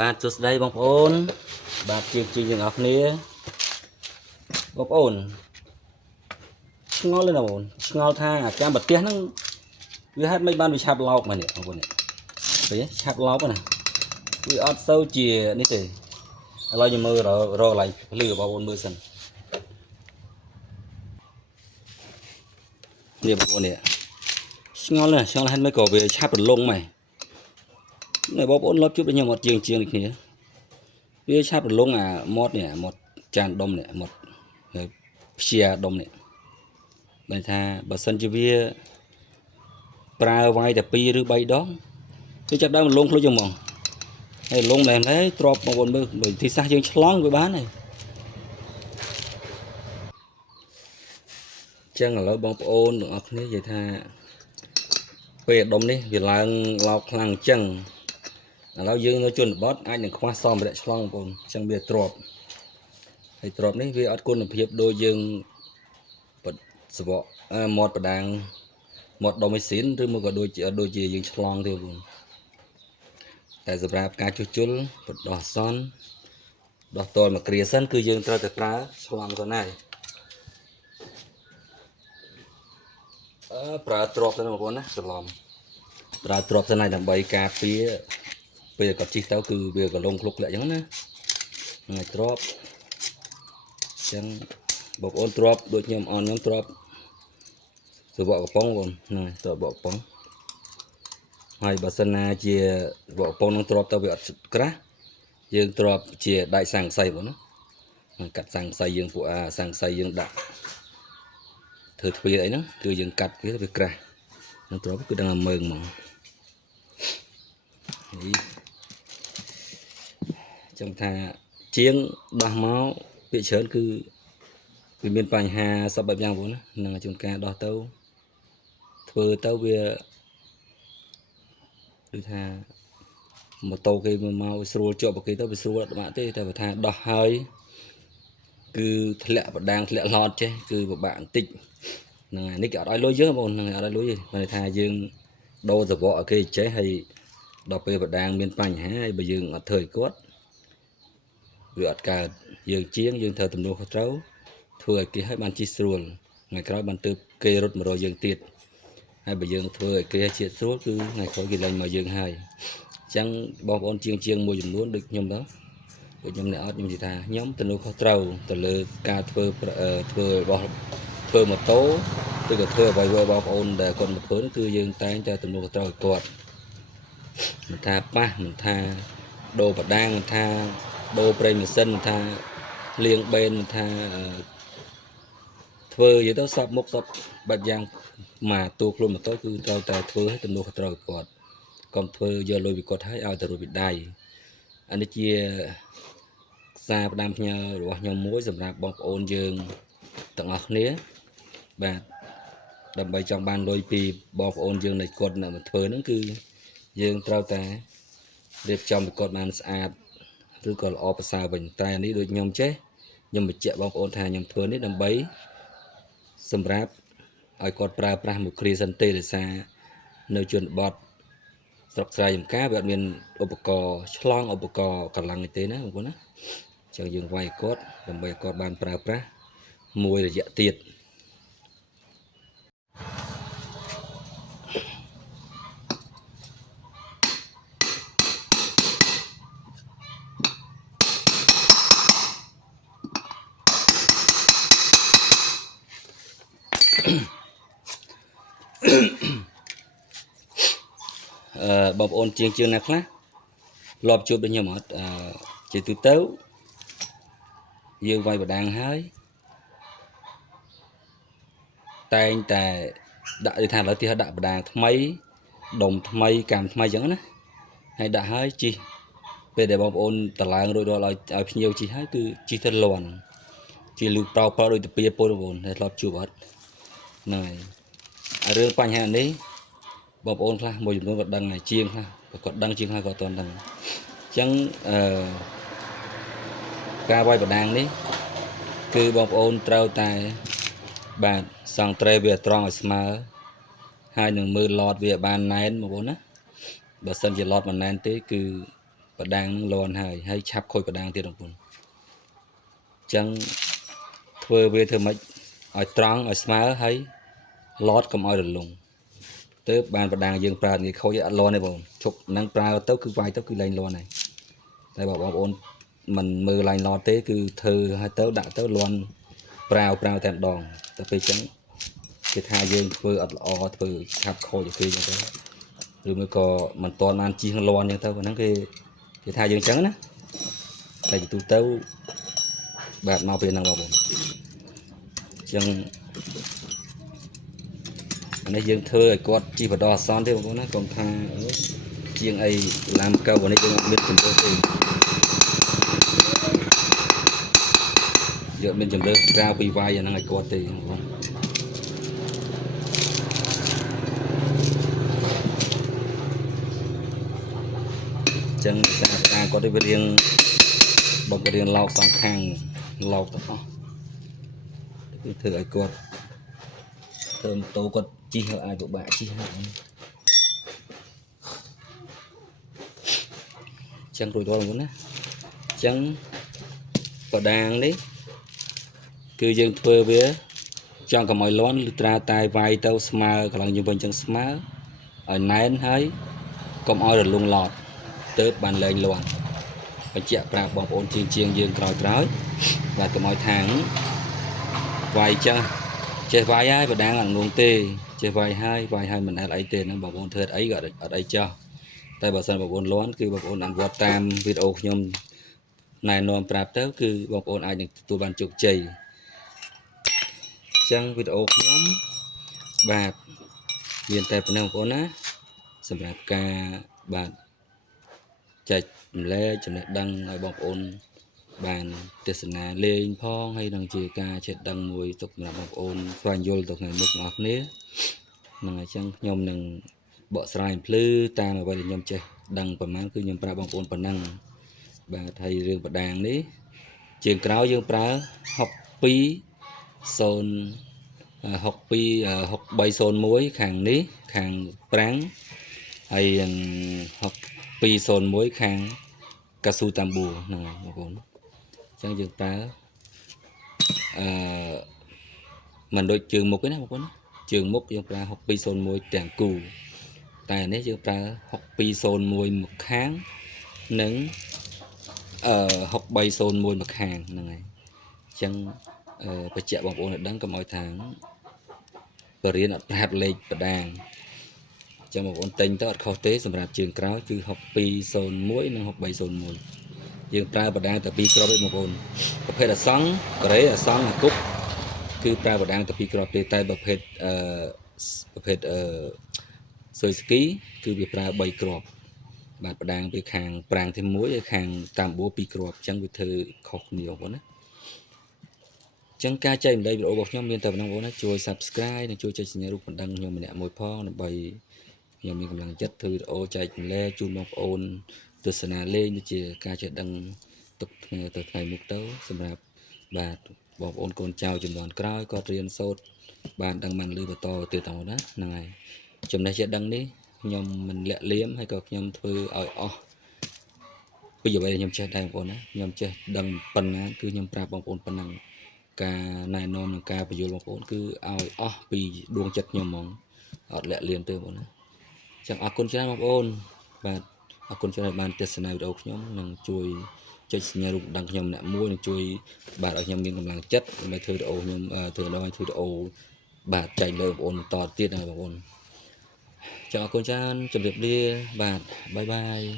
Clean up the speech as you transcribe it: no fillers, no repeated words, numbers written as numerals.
បាទសួស្តីបងប្អូនបាទជាយើងអរគ្នាបងប្អូនឆ្ងល់ទេណាបងប្អូនឆ្ងល់ថាអាចាំប្រទេសហ្នឹងវាហេតុមិនបានវាឆាប់ឡោកមកនេះបងប្អូននេះវាឆាប់ឡោកណាវាអត់សូវជានេះទេឥឡូវខ្ញុំមើលរកកន្លែងភ្លឺបងប្អូនមើលសិននេះបងប្អូននេះឆ្ងល់ណាស់ឆ្ងល់ហេតុមិនក៏វាឆាប់រលងម៉េចនេះបងប្អូនលប់ជួបខ្ញុំអត់ជាងនេះគ្នាវាឆាប់រលងអាមាត់នេះមាត់ចានដុំនេះមាត់ព្យាដុំនេះបើថាបើសិនជាវាប្រើវាយតែ2ឬ3ដងគឺចាប់ដើមលងខ្លួនចឹងហ្មងហើយលងម្លេះទ្របបងប្អូនមើលវិធីសាស្ត្រយើងឆ្លងវាបានហើយចឹងឥឡូវបងប្អូនទាំងអស់គ្នានិយាយថាពេលដុំនេះវាឡើងឡោកខ្លាំងអញ្ចឹងឥឡូវយើងនៅជនបទអាចនឹងខ្វះសម្ភារៈឆ្លងបងប្អូនអញ្ចឹងវាទ្របហើយទ្របនេះវាអត់គុណភាពដូចយើងសវកមាត់បដាងមាត់ដុំម៉េស៊ីនឬមកក៏ដូចជាយើងឆ្លងទេបងប្អូនតែសម្រាប់ការជួសជុលបដោះអាសន្នដោះតលមកគ្រាសិនគឺយើងត្រូវតែប្រើឆ្លងទៅណាប្រើទ្របទៅបងប្អូនណាច្រឡំប្រើទ្របទៅណាដើម្បីការពារពេលគាត់ជិះទៅគឺវាកលងឃ្លុកធ្លាក់អញ្ចឹងណាថ្ងៃទ្របអញ្ចឹងបងប្អូនទ្របដូចខ្ញុំអនខ្ញុំទ្របសវកកំប៉ុងបងហ្នឹងទ្របកកំប៉ុងហើយបើសិនណាជាវកកំប៉ុងនឹងទ្របទៅវាអត់ក្រាស់យើងទ្របជាដែកសង្កសីបងណាកាត់សង្កសីយើងពួកសង្កសីយើងដាក់ធ្វើទ្វារអីហ្នឹងគឺយើងកាត់វាក្រាស់នឹងទ្របគឺដឹងតែមើងហ្មងចាំថាជាងដោះមកពាក្យច្រើនគឺវាមានបញ្ហាសពបែបយ៉ាងបងណានឹងជួនកាលដោះទៅធ្វើទៅវាដូចថាម៉ូតូគេមកស្រួលជាប់គេទៅវាស្រួលអត់បាក់ទេតែបើថាដោះហើយគឺធ្លាក់បដាងធ្លាក់ឡតចេះគឺពិបាកបន្តិចហ្នឹងហើយនេះគេអត់ឲ្យលុយយើងបងហ្នឹងហើយអត់ឲ្យលុយទេបើថាយើងដូរសវកឲ្យគេចេះហើយដល់ពេលបដាងមានបញ្ហាហើយបើយើងអត់ធ្វើឲ្យគាត់វាអត់កើតយើងជាងយើងត្រូវទំនួលខុសត្រូវធ្វើឲ្យគេឲ្យបានជិះស្រួលថ្ងៃក្រោយបានទើបគេរត់មករកយើងទៀតហើយបើយើងធ្វើឲ្យគេជាតិស្រួលគឺថ្ងៃក្រោយគេលែងមកយើងហើយអញ្ចឹងបងប្អូនជាងមួយចំនួនដូចខ្ញុំទៅដូចខ្ញុំអ្នកអត់ខ្ញុំនិយាយថាខ្ញុំទំនួលខុសត្រូវទៅលើការធ្វើរបស់ធ្វើម៉ូតូឬក៏ធ្វើអ្វីៗបងប្អូនដែលគាត់មកធ្វើគឺយើងតែងតែទំនួលខុសត្រូវឲ្យគាត់មិនថាប៉ះមិនថាដូរបដាងមិនថាដូរប្រេងម៉ាស៊ីនមិនថាលាងបេនមិនថាធ្វើនិយាយទៅសពមុខសពបែបយ៉ាងមកតួខ្លួនម៉ូតូគឺត្រូវតែធ្វើឲ្យទំនួលខុសត្រូវគាត់កុំធ្វើយកលុយពីគាត់ឲ្យទៅរួចពីដៃអានេះជាសារផ្ដាំផ្ញើរបស់ខ្ញុំមួយសម្រាប់បងប្អូនយើងទាំងអស់គ្នាបាទដើម្បីចង់បានលុយពីបងប្អូនយើងនៃគាត់នៅមកធ្វើហ្នឹងគឺយើងត្រូវតែរៀបចំឲ្យគាត់បានស្អាតឬក៏ល្អប្រសើរវិញតែនេះដូចខ្ញុំចេះខ្ញុំបញ្ជាក់បងប្អូនថាខ្ញុំធ្វើនេះដើម្បីសម្រាប់ឲ្យគាត់ប្រើប្រាស់មួយគ្រាសិនទេដោយសារនៅជនបទស្រុកស្រែចម្ការវាអត់មានឧបករណ៍ឆ្លងឧបករណ៍កម្លាំងទេណាបងប្អូនណាអញ្ចឹងយើងវាយគាត់ដើម្បីឲ្យគាត់បានប្រើប្រាស់មួយរយៈទៀតបងប្អូនជាងណាខ្លះលបជួបដូចខ្ញុំអត់ជាទូទៅយើងវាយបដាងហើយតែងតែដាក់ដូចថាឥឡូវទីដាក់បដាងថ្មីដុំថ្មីកាំថ្មីអញ្ចឹងណាហើយដាក់ហើយជីពេលដែលបងប្អូនតឡើងរួចរាល់ឲ្យភ្ញៀវជីហើយគឺជីទៅលន់ជាលឺប្រោដូចទៅពីពលបងប្អូនដែលធ្លាប់ជួបអត់ហ្នឹងហើយរឿងបញ្ហានេះបងប្អូនខ្លះមួយចំនួនក៏ដឹងហើយជាងខ្លះគាត់ដឹងជាងខ្លះក៏អត់ទាន់ដឹងអញ្ចឹងការវាយបដាងនេះគឺបងប្អូនត្រូវតែបាទសង់ត្រេវាត្រង់ឲ្យស្មើហើយនឹងមើលឡតវាបានណែនបងប្អូនណាបើសិនជាឡតមិនណែនទេគឺ bật đàng lon hay chắp khôi bật đàng tiền đồng bồn chẳng thưa về thưa mấy ở trắng ở smile hay lót cầm oi được lùng tới bàn bật đàng dương pra người khôi ở lon này bồn chụp năng pra tớ cứ vai tớ cứ lên lon này đây bảo ôn mình mưa lành lọt thế cứ thơ hay tớ đã tớ loan prao tèm đòn tớ phải trắng cái thai dương vừa ật o vừa chắp khôi cho kia như thế rồi mới có mình toàn ăn chi hơn loan như tớ và nó cái thai dương trắng đó tại vì tụi tớ bạc mau về năng vào bụng chân nó dương thơ rồi quạt chi và đo son thế mà nó còn tha chiên ấy làm cao của nó chưa biết chừng đâu thì giờ bên chừng đâu ra bị vai giờ nó ngày quạt thì chân ra có cái riêng bọc cái riêng lau sang khang lau tất cả cứ thử ấy quạt thơm tố quạt chi hở ai của bạn chi hở chân rồi đó luôn á chân có đàn đấy cứ dân thưa với trong cả mọi lón tra tai vai tao smile cả lần như bên chân smile ở nén thấy công oi được luôn lọt tới bàn lên luôn và chẹt ra bọc ôn chiên dương còi trói và cái mọi tháng vài chân chơi vai ai và đang ăn luôn tê chơi vai hai mình ăn ấy tiền nó bọc ôn thưa ấy gọi ở đây cho tại bảo sao bọc ôn lón cứ bọc ôn ăn vọt tam video nhom này non prap tới cứ bọc ôn ai được tụi bạn chụp chì chân video nhóm bạc miền tây phần nam của nó sầm rạp ca bạn chạy lê cho nên đăng ở bọc ôn bàn tiết na lên phong hay đăng chỉ ca chạy đăng mùi tục là bọc ôn xoay vô tục này một ngọc nế mà chân nhom nằng bỏ sài plư ta mà bây giờ nhom chơi đăng phần máng cứ nhom pra bọc ôn phần năng bà thầy riêng bậc đàn đấy trường cáo dương pra học phí son học pi học bay son muối khang ní khang práng hay học pi son muối khang casu tambu này một vốn chẳng dừng ta mình đôi trường một cái này một vốn trường mốc dương ta học pi son muối tràng cù tài đấy dương ta học pi son muối một tháng nắng học bay son muối một hàng này chẳng phải chạy bằng ôn đăng cả mọi tháng và riêng ở hạt lệch và đàn cho một ôn tinh tới khó tế sầm rạp trường cáo chứ học pi son muối năng học bay son muối dương ta và đang tập pi pro với một ôn tập hệ là sáng có đấy là sáng là cúc cứ ta và đang tập pi pro tay tập hệ soi ski cứ việc ra bay crop bạn đang bị hàng prang thêm muối hàng tam búa pi crop chẳng bị thơ khóc nhiều quá chẳng ca chơi đây video bọc nhóm miền tây năng vốn nó chui subscribe này chui chơi sinh nhật lúc đăng nhóm mình mồi phong nó bày nhóm mình làm chất thư ô chạy le chun bọc ôn từ sân lên như chỉ ca chơi đăng tục từ ngày mục tấu sầm rạp bà bọc ôn con chào chừng đoàn cõi có riêng sốt bạn đăng màn lư to từ tàu đó này chùm này sẽ đăng đi nhóm mình lẹ liếm hay có nhóm thư ở bây giờ bây nhóm chơi đây một nhóm chơi đăng phần cứ nhóm pra bọc ôn phần năng ca này non ca bây giờ bọc ôn cứ ao vì đuông chật nhiều món ở lẹ liền từ bọn chẳng con chơi bọc ôn và con chơi bàn tiết này đâu nhóm năng chui chơi nhà rụng đăng nhom nè mua năng chui bà ở nhom miếng làm chất mấy thứ đồ nhom thường đâu thứ đồ bà chạy lời ôn to tiết này bọc ôn chào con chan chào việc đi bà bye bye